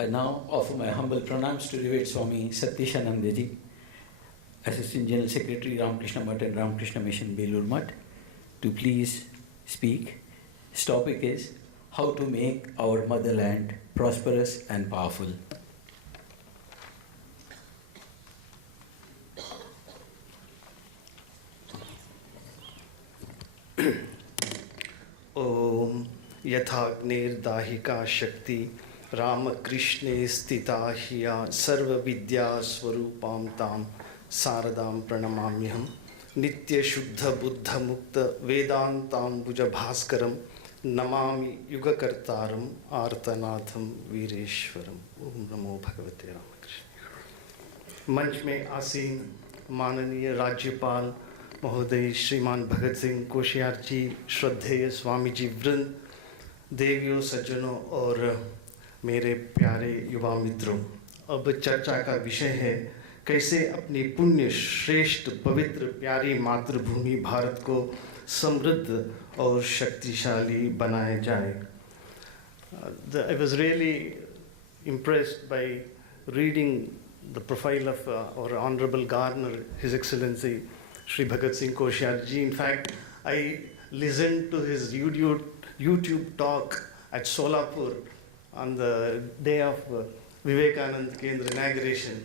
I now offer my humble pranams to By Swami Satyeshananda ji, Assistant General Secretary, Ramakrishna Math and Ramakrishna Mission, Belur Math, to please speak. His topic is how to make our motherland prosperous and powerful. Om Yathagnirdahika Shakti Ramakrishne Stita Hiya Sarva Vidya Swarupam Tam Saradam Pranamamyam Nitya Shuddha Buddha Mukta Vedantam Bhuja Bhaskaram Namami Yugakartaram Artanatham Vireshwaram. Om Namo Bhagavate Ramakrishna. मंच में आसीन माननीय राज्यपाल महोदय श्रीमान भगत सिंह कोश्यार जी, श्रद्धेय स्वामी जी वृंद, देवियों सज्जनों और मेरे प्यारे युवा मित्रों, अब चर्चा का विषय है कैसे अपनी पुण्य श्रेष्ठ पवित्र प्यारी मातृभूमि भारत को समृद्ध और शक्तिशाली बनाया जाए. I was really impressed by reading the profile of our Honorable Governor, His Excellency Shri Bhagat Singh Koshyar ji. In fact, I listened to his YouTube talk at Solapur on the day of Vivekananda Kendra inauguration.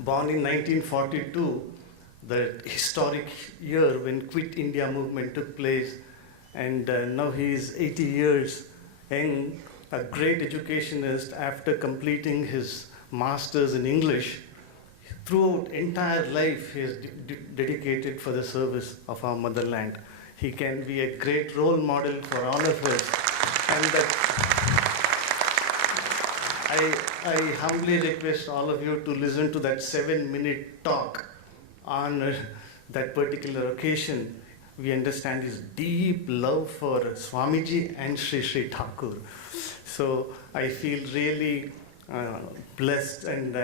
Born in 1942, the historic year when Quit India movement took place, and now he is 80 years young, a great educationist. After completing his masters in English, throughout entire life he is dedicated for the service of our motherland. He can be a great role model for all of us, and that I humbly request all of you to listen to that 7-minute talk on that particular occasion. We understand his deep love for Swamiji and Sri Sri Thakur. So I feel really blessed, and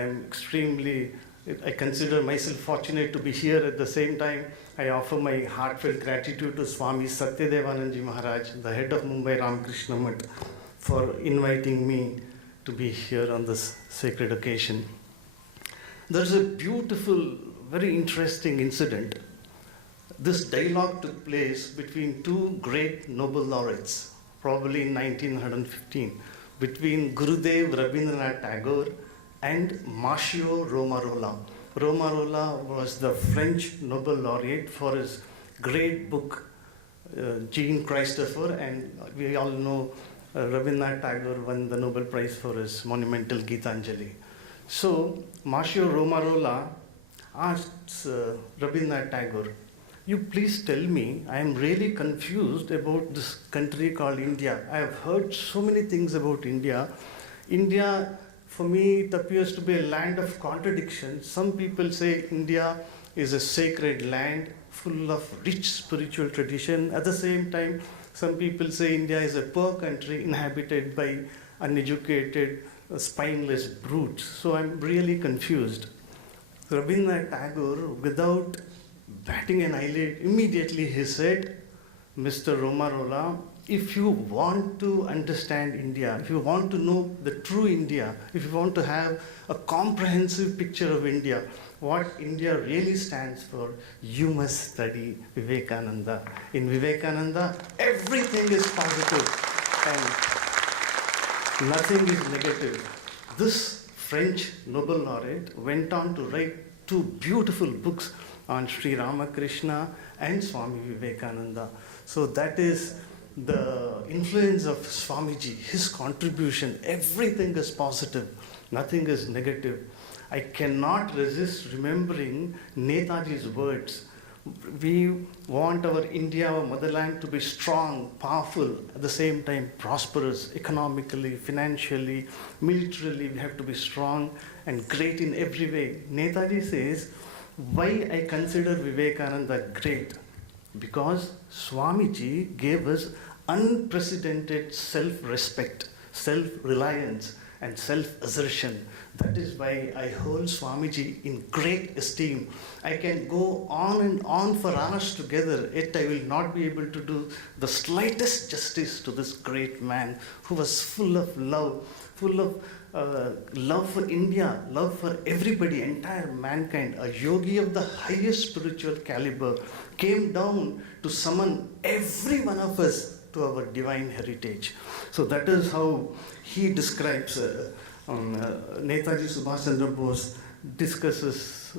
I consider myself fortunate to be here. At the same time, I offer my heartfelt gratitude to Swami Satyadevanand Ji Maharaj, the head of Mumbai Ramakrishna Math, for inviting me to be here on this sacred occasion. There's a beautiful, very interesting incident. This dialogue took place between two great Nobel laureates, probably in 1915, between Gurudev Rabindranath Tagore and Macchio Romarola. Romarola was the French Nobel laureate for his great book, Jean Christopher, and we all know Rabindranath Tagore won the Nobel Prize for his monumental Gitanjali. So Macchio Romarola asked Rabindranath Tagore, "You please tell me, I am really confused about this country called India. I have heard so many things about India. India, for me, it appears to be a land of contradictions. Some people say India is a sacred land full of rich spiritual tradition. At the same time, some people say India is a poor country inhabited by uneducated, spineless brutes. So I'm really confused." Rabindranath Tagore, without batting an eyelid, immediately he said, "Mr. Romarola, if you want to understand India, if you want to know the true India, if you want to have a comprehensive picture of India, what India really stands for, you must study Vivekananda. In Vivekananda, everything is positive and nothing is negative." This French Nobel laureate went on to write two beautiful books on Sri Ramakrishna and Swami Vivekananda. So that is the influence of Swamiji, his contribution. Everything is positive, nothing is negative. I cannot resist remembering Netaji's words. We want our India, our motherland, to be strong, powerful, at the same time prosperous, economically, financially, militarily. We have to be strong and great in every way. Netaji says, why I consider Vivekananda great? Because Swamiji gave us unprecedented self-respect, self-reliance, and self-assertion. That is why I hold Swamiji in great esteem. I can go on and on for hours together, yet I will not be able to do the slightest justice to this great man who was full of love full of love for India, love for everybody, entire mankind. A yogi of the highest spiritual caliber came down to summon every one of us to our divine heritage. So that is how he describes Netaji Subhash Chandra Bose discusses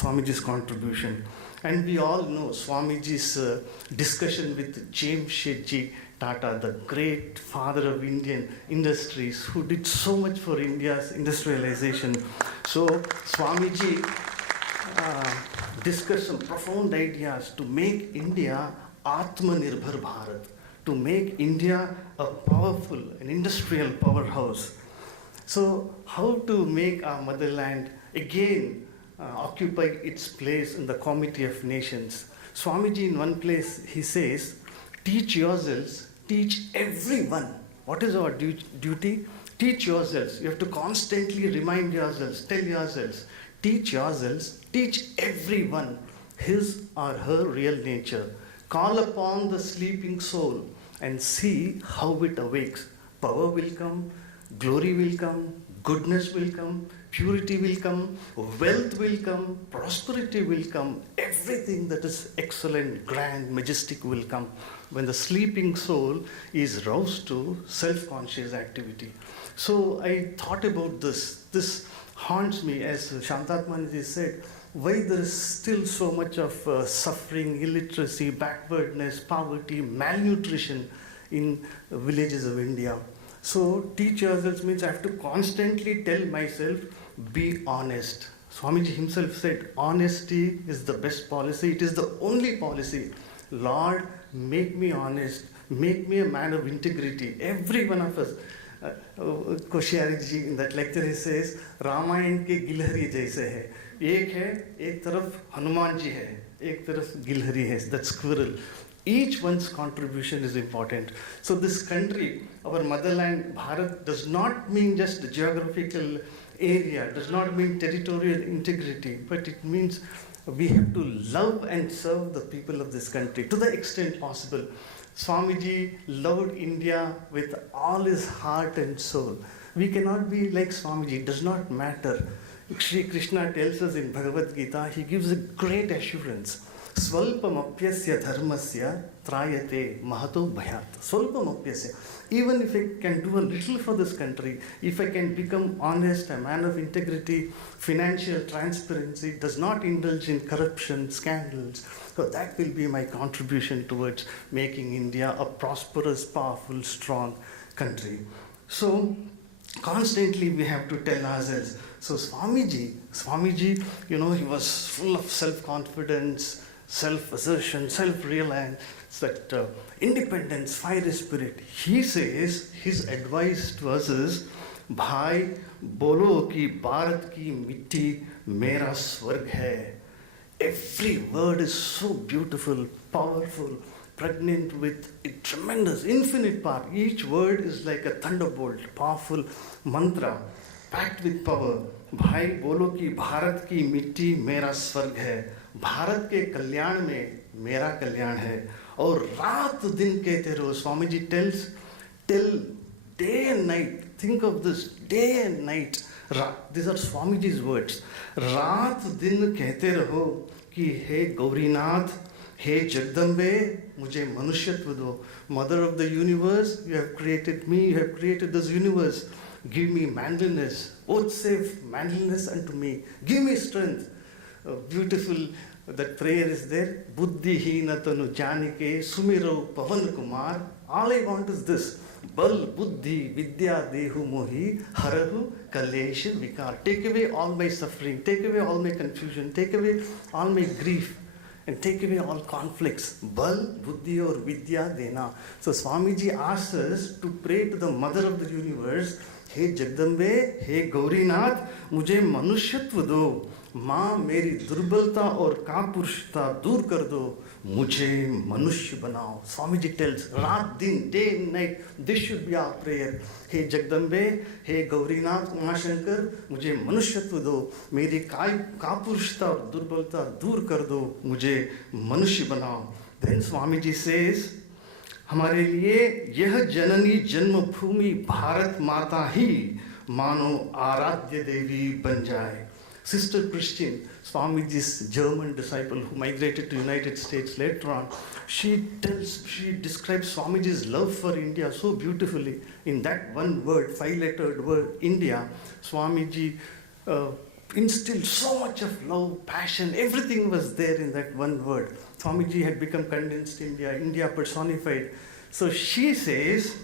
Swamiji's contribution. And we all know Swamiji's discussion with Jamshedji Tata, the great father of Indian industries, who did so much for India's industrialization. So Swamiji discussed some profound ideas to make India Atmanirbhar Bharat, to make India a powerful, an industrial powerhouse. So how to make our motherland again occupy its place in the comity of nations? Swamiji in one place, he says, teach yourselves, teach everyone. What is our duty? Teach yourselves. You have to constantly remind yourselves, tell yourselves, teach yourselves, teach everyone his or her real nature. Call upon the sleeping soul and see how it awakes. Power will come, glory will come, goodness will come, purity will come, wealth will come, prosperity will come, everything that is excellent, grand, majestic will come when the sleeping soul is roused to self-conscious activity. So I thought about this. This haunts me, as Shantatmanji said, why there is still so much of suffering, illiteracy, backwardness, poverty, malnutrition in villages of India. So teach yourselves means I have to constantly tell myself, be honest. Swamiji himself said, honesty is the best policy. It is the only policy. Lord, make me honest. Make me a man of integrity. Every one of us. Koshyariji in that lecture he says, Ramayan ke Gilhari jaise hai. एक है, एक तरफ हनुमान जी है, एक तरफ गिलहरी है, that squirrel. Each one's contribution is important. So this country, our motherland, Bharat, does not mean just the geographical area, does not mean territorial integrity, but it means we have to love and serve the people of this country to the extent possible. Swamiji loved India with all his heart and soul. We cannot be like Swamiji, it does not matter. Shri Krishna tells us in Bhagavad Gita, he gives a great assurance. Swalpamapyasya dharmasya trayate mahato bhayat. Swalpamapyasya. Even if I can do a little for this country, if I can become honest, a man of integrity, financial transparency, does not indulge in corruption, scandals, so that will be my contribution towards making India a prosperous, powerful, strong country. So constantly we have to tell ourselves. So Swamiji, you know, he was full of self-confidence, self-assertion, self-reliance, that independence, fiery spirit. He says, his advice to us is, Bhai, bolo ki Bharat ki mitti mera swarg hai. Every word is so beautiful, powerful, pregnant with a tremendous, infinite power. Each word is like a thunderbolt, powerful mantra, packed with power. भाई बोलो कि भारत की मिट्टी मेरा स्वर्ग है, भारत के कल्याण में मेरा कल्याण है, और रात दिन कहते रहो. स्वामीजी tell day and night, think of this, day and night. These are Swamiji's words. रात दिन कहते रहो कि हे गौरीनाथ, हे जगदम्बे, मुझे मनुष्यत्व दो. Mother of the universe, you have created me, you have created this universe. Give me manliness. Vouchsafe manliness unto me. Give me strength. Beautiful, that prayer is there. Buddhi heenatanu janike sumiro pavan kumar. All I want is this. Bal buddhi vidya dehu mohi harahu kalesha vikar. Take away all my suffering. Take away all my confusion. Take away all my grief. And take away all conflicts. Bal, buddhi or vidya dena. So Swamiji asks us to pray to the mother of the universe. हे जगदम्बे, हे गौरीनाथ, मुझे मनुष्यत्व दो. माँ मेरी दुर्बलता और कापुरुषता दूर कर दो, मुझे मनुष्य बनाओ. Swamiji tells, रात दिन, day and night, this should be our prayer. हे जगदम्बे, हे गौरीनाथ, उमाशंकर, मुझे मनुष्यत्व दो, मेरी कापुरुषता और दुर्बलता दूर कर दो, मुझे मनुष्य बनाओ. Then Swamiji says, हमारे लिए यह जननी जन्मभूमि भारत माता ही मानो आराध्य देवी बन जाए. Sister Christian, Swamiji's German disciple who migrated to United States later on, she describes Swamiji's love for India so beautifully. In that one word, 5-lettered word, India, Swamiji instilled so much of love, passion, everything was there in that one word. Swamiji had become condensed India, India personified. So she says,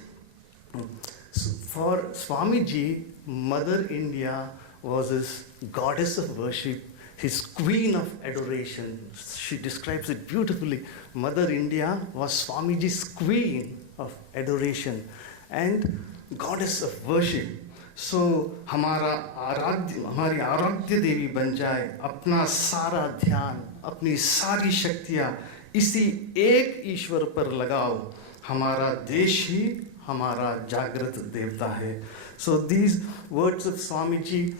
for Swamiji, Mother India was his goddess of worship, his queen of adoration. She describes it beautifully. Mother India was Swamiji's queen of adoration and goddess of worship. So हमारी आराध्य देवी बन जाए, अपना सारा ध्यान, अपनी सारी शक्तियाँ इसी एक ईश्वर पर लगाओ. हमारा देश ही हमारा जागृत देवता है. So these words of Swamiji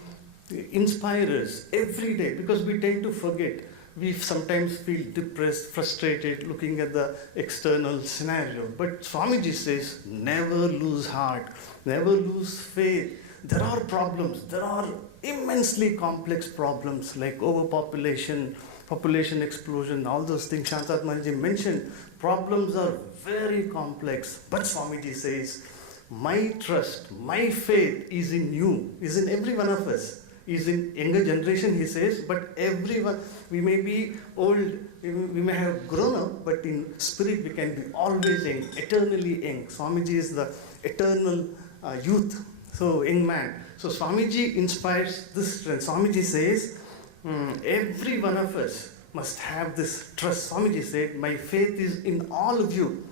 inspire us every day, because we tend to forget. We sometimes feel depressed, frustrated, looking at the external scenario. But Swamiji says, never lose heart, never lose faith. There are problems, there are immensely complex problems like overpopulation, population explosion, all those things Shantatmanji mentioned. Problems are very complex. But Swamiji says, my trust, my faith is in you, is in every one of us. Is in younger generation, he says, but everyone, we may be old, we may have grown up, but in spirit we can be always young, eternally young. Swamiji is the eternal youth, so young man. So Swamiji inspires this strength. Swamiji says, every one of us must have this trust. Swamiji said, my faith is in all of you.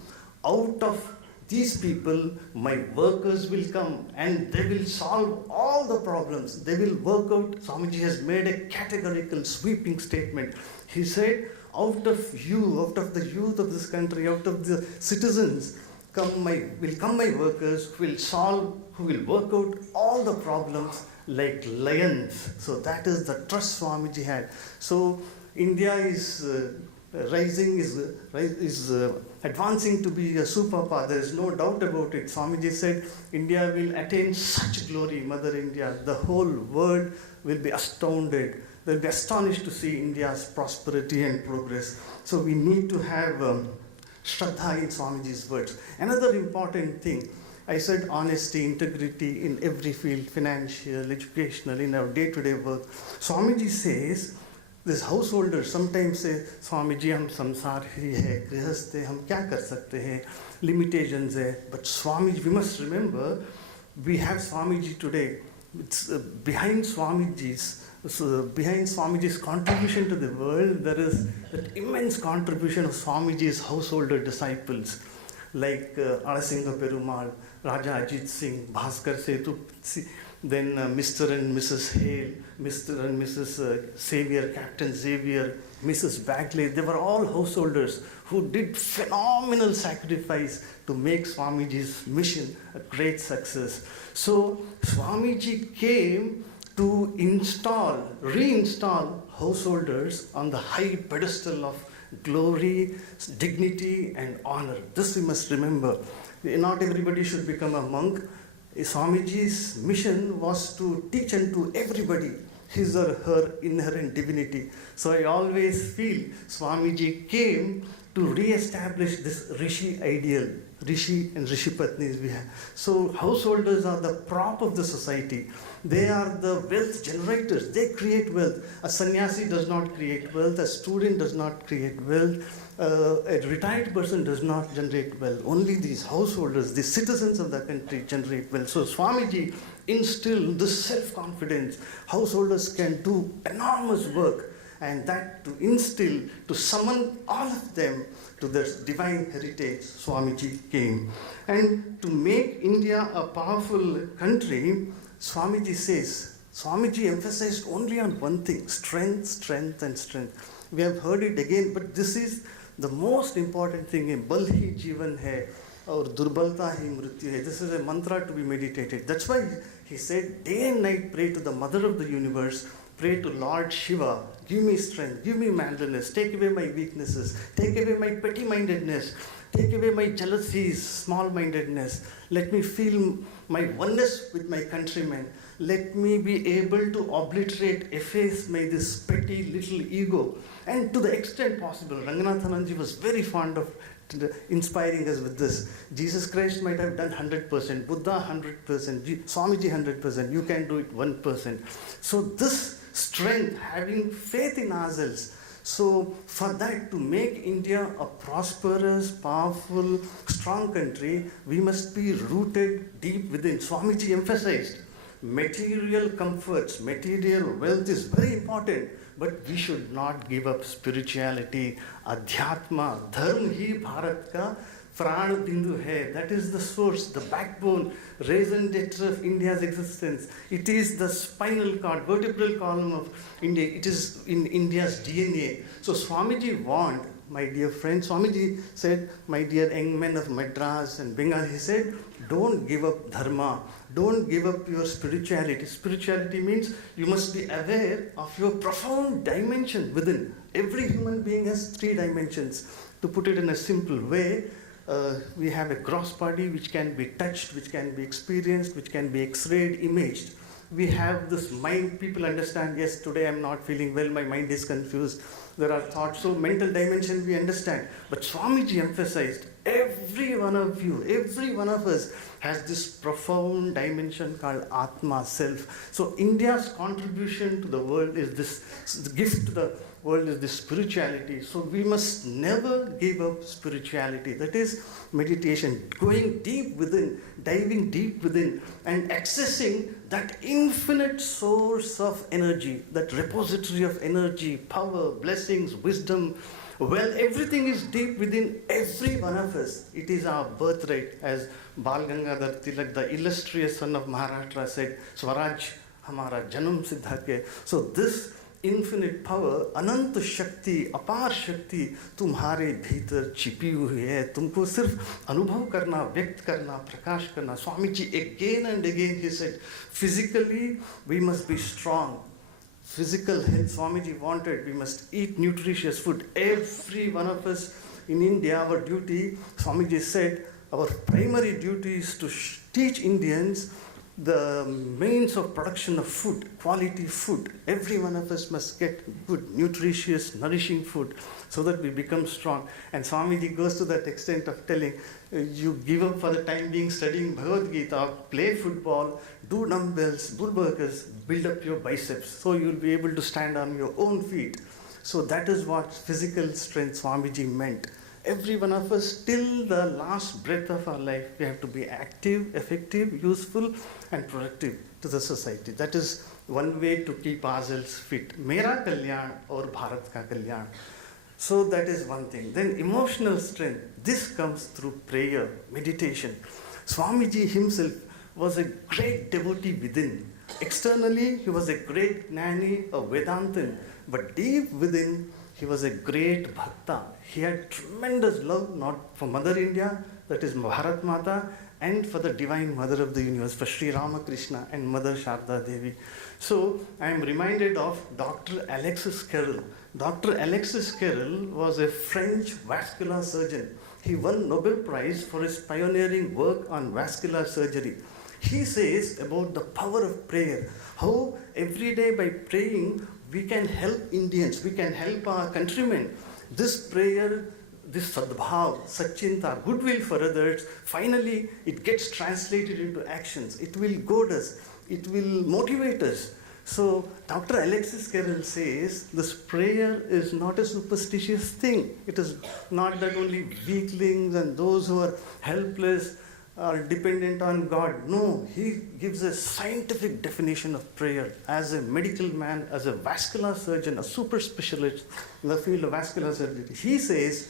Out of these people, my workers will come and they will solve all the problems. They will work out. Swamiji has made a categorical, sweeping statement. He said, out of you, out of the youth of this country, out of the citizens, will come my workers who will solve, who will work out all the problems like lions. So that is the trust Swamiji had. So India is rising, is advancing to be a superpower. There is no doubt about it. Swamiji said, India will attain such glory, Mother India. The whole world will be astounded. They'll be astonished to see India's prosperity and progress. So we need to have Shraddha in Swamiji's words. Another important thing, I said honesty, integrity in every field, financial, educational, in our day-to-day work. Swamiji says, this householders sometimes say, Swamiji, हम संसार ही है, गृहस्थ है, हम क्या कर सकते हैं, limitations है. But Swamiji, we must remember, we have Swamiji today. It's behind Swamiji's contribution to the world, there is that immense contribution of Swamiji's householder disciples, like Alasingha Perumal, Raja Ajit Singh, Bhaskar Setu, then Mr. and Mrs. Hale, Mr. and Mrs. Xavier, Captain Xavier, Mrs. Bagley. They were all householders who did phenomenal sacrifice to make Swamiji's mission a great success. So Swamiji came to reinstall householders on the high pedestal of glory, dignity, and honor. This we must remember. Not everybody should become a monk. Swamiji's mission was to teach unto everybody his or her inherent divinity. So I always feel Swamiji came to re-establish this Rishi ideal, Rishi and Rishi Patnis we have. So householders are the prop of the society. They are the wealth generators. They create wealth. A sannyasi does not create wealth. A student does not create wealth. A retired person does not generate wealth. Only these householders, the citizens of the country generate wealth. So Swamiji instilled this self-confidence. Householders can do enormous work, and that to instill, to summon all of them to their divine heritage, Swamiji came. And to make India a powerful country, Swamiji says, Swamiji emphasized only on one thing, strength, strength, and strength. We have heard it again, but this is the most important thing. Bal hi jivan hai, aur durbalta hi mrityu hai. This is a mantra to be meditated. That's why he said, day and night pray to the mother of the universe, pray to Lord Shiva, give me strength, give me manliness, take away my weaknesses, take away my petty-mindedness. Take away my jealousies, small-mindedness. Let me feel my oneness with my countrymen. Let me be able to obliterate, efface my this petty little ego. And to the extent possible, Ranganathananji was very fond of inspiring us with this. Jesus Christ might have done 100%, Buddha 100%, Swamiji 100%, you can do it 1%. So this strength, having faith in ourselves, so for that, to make India a prosperous, powerful, strong country, we must be rooted deep within. Swamiji emphasized, material comforts, material wealth is very important, but we should not give up spirituality. Adhyatma, dharma hi Bharat ka pran bindu hai. That is the source, the backbone, raison d'etre of India's existence. It is the spinal cord, vertebral column of India. It is in India's DNA. So Swamiji warned, my dear friend, Swamiji said, my dear young men of Madras and Bengal, he said, don't give up dharma. Don't give up your spirituality. Spirituality means you must be aware of your profound dimension within. Every human being has 3 dimensions. To put it in a simple way, we have a gross body which can be touched, which can be experienced, which can be x-rayed, imaged. We have this mind, people understand, yes, today I'm not feeling well, my mind is confused, there are thoughts, so mental dimension we understand. But Swamiji emphasized, every one of you, every one of us has this profound dimension called Atma, self. So India's contribution to the world is this, the gift to the world is this spirituality. So we must never give up spirituality. That is meditation, going deep within, diving deep within, and accessing that infinite source of energy, that repository of energy, power, blessings, wisdom. Well, everything is deep within every one of us. It is our birthright. As Bal Gangadhar Tilak, the illustrious son of Maharashtra, said, Swaraj hamara janam siddha ke. So this infinite power, अनंत शक्ति, अपार शक्ति तुम्हारे भीतर छिपी हुई है. तुमको सिर्फ अनुभव करना, व्यक्त करना, प्रकाश करना. Swami ji again and again he said, physically we must be strong. Physical health, Swamiji wanted, we must eat nutritious food. Every one of us in India, our duty, Swamiji said, our primary duty is to teach Indians the means of production of food, quality food. Every one of us must get good, nutritious, nourishing food so that we become strong. And Swamiji goes to that extent of telling, you give up for the time being studying Bhagavad Gita, play football, do dumbbells, bull burgers, build up your biceps so you'll be able to stand on your own feet. So that is what physical strength Swamiji meant. Every one of us, till the last breath of our life, we have to be active, effective, useful, and productive to the society. That is one way to keep ourselves fit. Mera kalyan aur Bharat ka kalyan. So that is one thing. Then emotional strength. This comes through prayer, meditation. Swamiji himself was a great devotee within. Externally, he was a great Gnani, a Vedantin, but deep within, he was a great bhakta. He had tremendous love, not for Mother India, that is Bharat Mata, and for the Divine Mother of the Universe, for Sri Ramakrishna and Mother Sharda Devi. So I am reminded of Dr. Alexis Carrel. Dr. Alexis Carrel was a French vascular surgeon. He won Nobel Prize for his pioneering work on vascular surgery. He says about the power of prayer, how every day by praying, we can help Indians, we can help our countrymen. This prayer, this sadbhav, satchinta, goodwill for others, finally it gets translated into actions. It will goad us, it will motivate us. So Dr. Alexis Carrel says this prayer is not a superstitious thing. It is not that only weaklings and those who are helpless are dependent on God. No, he gives a scientific definition of prayer. As a medical man, as a vascular surgeon, a super specialist in the field of vascular surgery, he says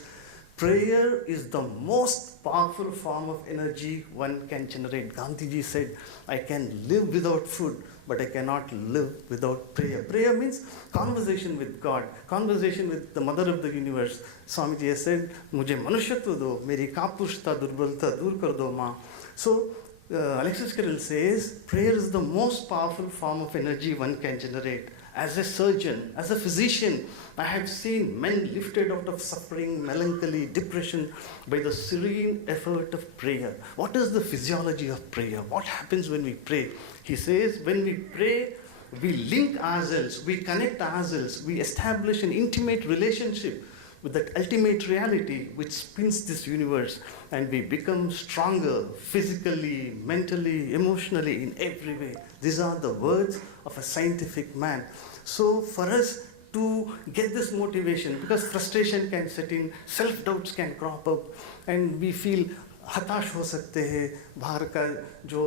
prayer is the most powerful form of energy one can generate. Gandhiji said, I can live without food, but I cannot live without prayer. Prayer means conversation with God, conversation with the Mother of the Universe. Swamiji has said, Mujhe manushyattva do, meri kapushta durbalta dur kar do ma. So Alexis Carrel says, prayer is the most powerful form of energy one can generate. As a surgeon, as a physician, I have seen men lifted out of suffering, melancholy, depression by the serene effort of prayer. What is the physiology of prayer? What happens when we pray? He says, when we pray, we link ourselves, we connect ourselves, we establish an intimate relationship with that ultimate reality which spins this universe, and we become stronger physically, mentally, emotionally, in every way. These are the words of a scientific man. So for us to get this motivation, because frustration can set in, self-doubts can crop up, and we feel हताश हो सकते हैं बाहर का जो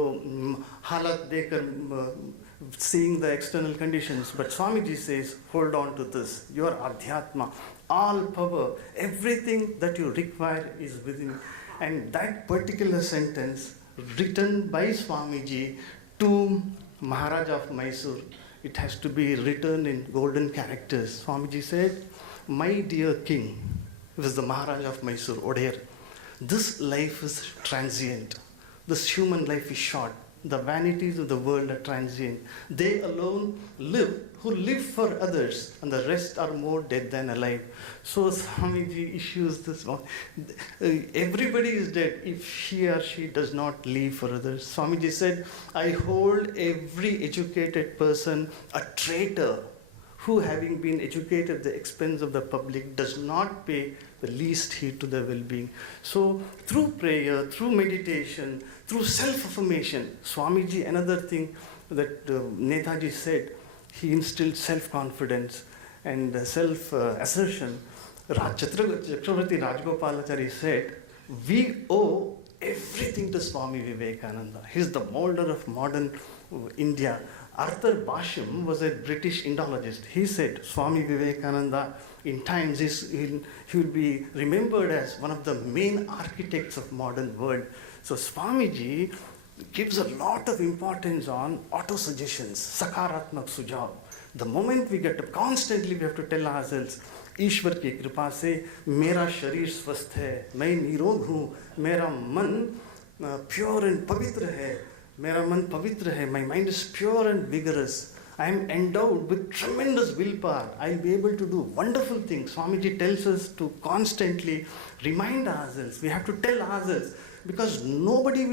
हालत देखकर seeing the external conditions. But Swamiji says, hold on to this. Your Adhyatma, all power, everything that you require is within. And that particular sentence, written by Swamiji to Maharaja of Mysore, it has to be written in golden characters. Swamiji said, my dear king, he was the Maharaja of Mysore, Odair, this life is transient. This human life is short. The vanities of the world are transient. They alone live, who live for others, and the rest are more dead than alive. So Swamiji issues this one. Everybody is dead if he or she does not live for others. Swamiji said, I hold every educated person a traitor who, having been educated at the expense of the public, does not pay the least heed to their well-being. So through prayer, through meditation, through self-affirmation, Swamiji, another thing that Netaji said, he instilled self-confidence and self-assertion. Chakravarti Rajgopalachari said, we owe everything to Swami Vivekananda. He's the molder of modern India. Arthur Basham was a British Indologist. He said, Swami Vivekananda, in times he will be remembered as one of the main architects of modern world. So Swamiji gives a lot of importance on auto-suggestions, sakaratmak sujav. The moment we get to, constantly we have to tell ourselves, ईश्वर की कृपा से मेरा शरीर स्वस्थ है, मैं निरोग हूँ, मेरा मन प्योर एंड पवित्र है, मेरा मन पवित्र है, my mind is pure and vigorous. I am endowed with tremendous willpower. I'll be able to do wonderful things. Swamiji tells us to constantly remind ourselves. We have to tell ourselves, because nobody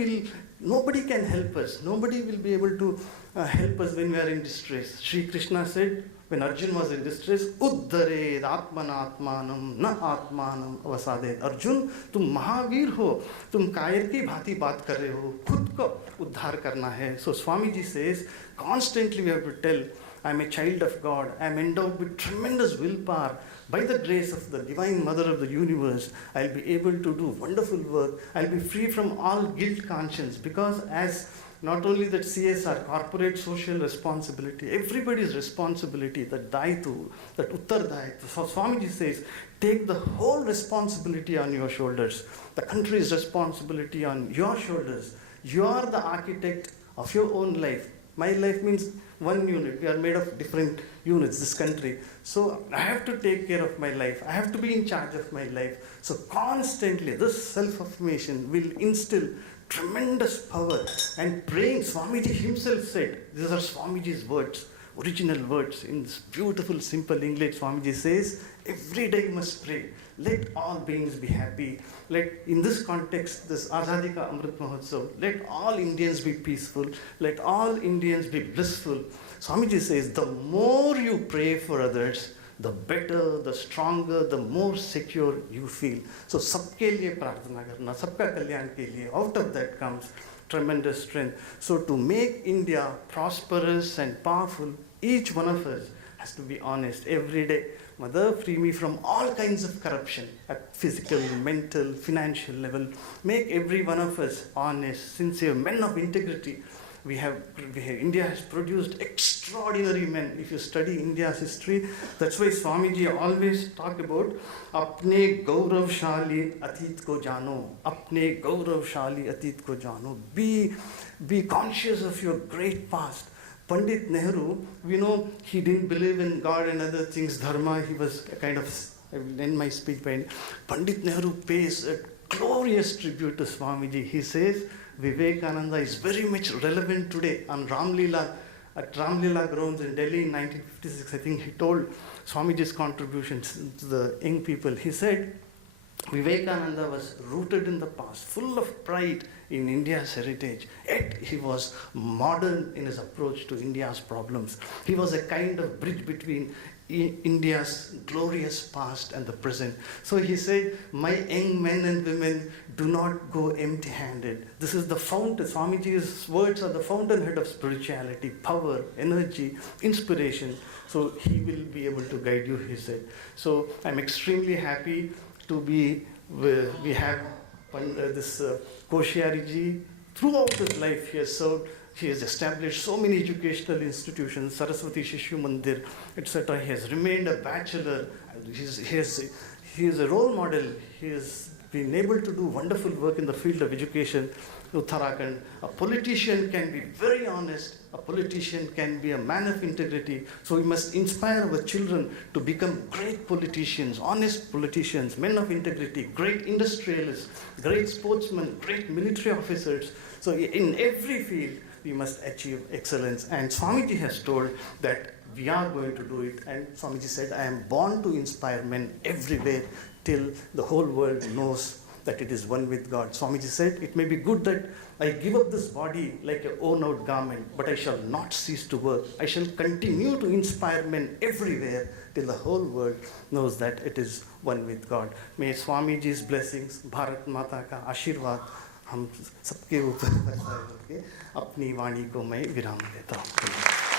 can help us. Nobody will be able to help us when we are in distress. Sri Krishna said, when Arjun was in distress, Uddhared Atmanatmanam na Atmanam avasaded. Arjun, तुम महावीर हो, तुम कायर की भांति बात कर रहे हो, खुद को उद्धार करना है. So Swamiji says, constantly we have to tell, I am a child of God, I am endowed with tremendous willpower. By the grace of the Divine Mother of the Universe, I will be able to do wonderful work. I will be free from all guilt conscience, because as not only that CSR, corporate social responsibility, everybody's responsibility, that Daitu, that Uttardaitu. So Swamiji says, take the whole responsibility on your shoulders. The country's responsibility on your shoulders. You are the architect of your own life. My life means one unit. We are made of different units, this country. So I have to take care of my life. I have to be in charge of my life. So constantly, this self-affirmation will instill tremendous power. And praying, Swamiji himself said, these are Swamiji's words, original words, in this beautiful, simple English. Swamiji says, every day you must pray. Let all beings be happy. Let, in this context, this Azadi ka Amrit Mahotsav, let all Indians be peaceful. Let all Indians be blissful. Swamiji says, the more you pray for others, the better, the stronger, the more secure you feel. So, sabke liye prarthana karna, sabka kalyan ke liye, out of that comes tremendous strength. So, to make India prosperous and powerful, each one of us has to be honest every day. Mother, free me from all kinds of corruption at physical, mental, financial level. Make every one of us honest, sincere, men of integrity. India has produced extraordinary men. If you study India's history, that's why Swamiji always talk about apne gauravshali atit ko jano, apne gauravshali atit ko jano. Be conscious of your great past. Pandit Nehru, we know he didn't believe in God and other things, dharma. He was a kind of, I will end my speech by Pandit Nehru pays a glorious tribute to Swamiji. He says Vivekananda is very much relevant today on Ram Leela. at Ramlila grounds in Delhi in 1956, I think he told Swamiji's contributions to the young people. He said, Vivekananda was rooted in the past, full of pride in India's heritage, yet he was modern in his approach to India's problems. He was a kind of bridge between India's glorious past and the present. So he said, my young men and women, do not go empty-handed. This is the fountain. Swamiji's words are the fountainhead of spirituality, power, energy, inspiration. So he will be able to guide you, he said. So I'm extremely happy to be, we have this Koshyariji. Throughout his life, he has served. He has established so many educational institutions, Saraswati Shishyu Mandir, etc. He has remained a bachelor. He is a role model. He has been able to do wonderful work in the field of education. Uttarakhand. A politician can be very honest. A politician can be a man of integrity. So we must inspire our children to become great politicians, honest politicians, men of integrity, great industrialists, great sportsmen, great military officers. So in every field, we must achieve excellence. And Swamiji has told that we are going to do it. And Swamiji said, I am born to inspire men everywhere till the whole world knows that it is one with God. Swamiji said, it may be good that I give up this body like a worn-out garment, but I shall not cease to work. I shall continue to inspire men everywhere till the whole world knows that it is one with God. May Swamiji's blessings, Bharat Mata ka Ashirwad, हम सबके ऊपर बरसाए करके अपनी वाणी को मैं विराम देता हूँ.